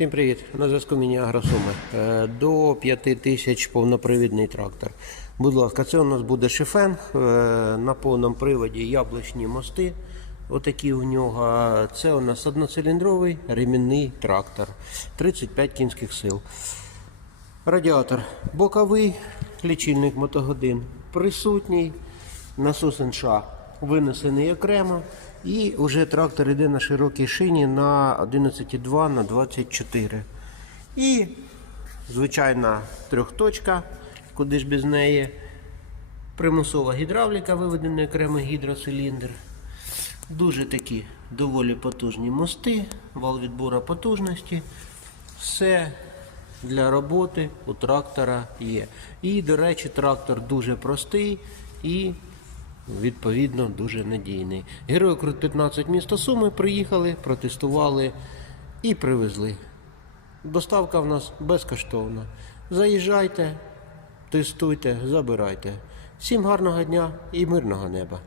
Всім привіт! На зв'язку міні Агросуми. Е, До 5 тисяч повнопривідний трактор. Будь ласка, це у нас буде шифен е, на повному приводі яблучні мости. Отакі у нього. Це у нас одноциліндровий ремінний трактор. 35 кінських сил. Радіатор боковий, лічильник мотогодин присутній, насос НШ винесений окремо. І вже трактор йде на широкій шині на 11,2 на 24. І звичайна трьохточка, куди ж без неї. Примусова гідравліка, виведений окремий гідроциліндр. Дуже такі доволі потужні мости, вал відбору потужності. Все для роботи у трактора є. І, до речі, трактор дуже простий і відповідно дуже надійний. Герой Крут 15 місто Суми приїхали, протестували і привезли. Доставка в нас безкоштовна. Заїжджайте, тестуйте, забирайте. Всім гарного дня і мирного неба!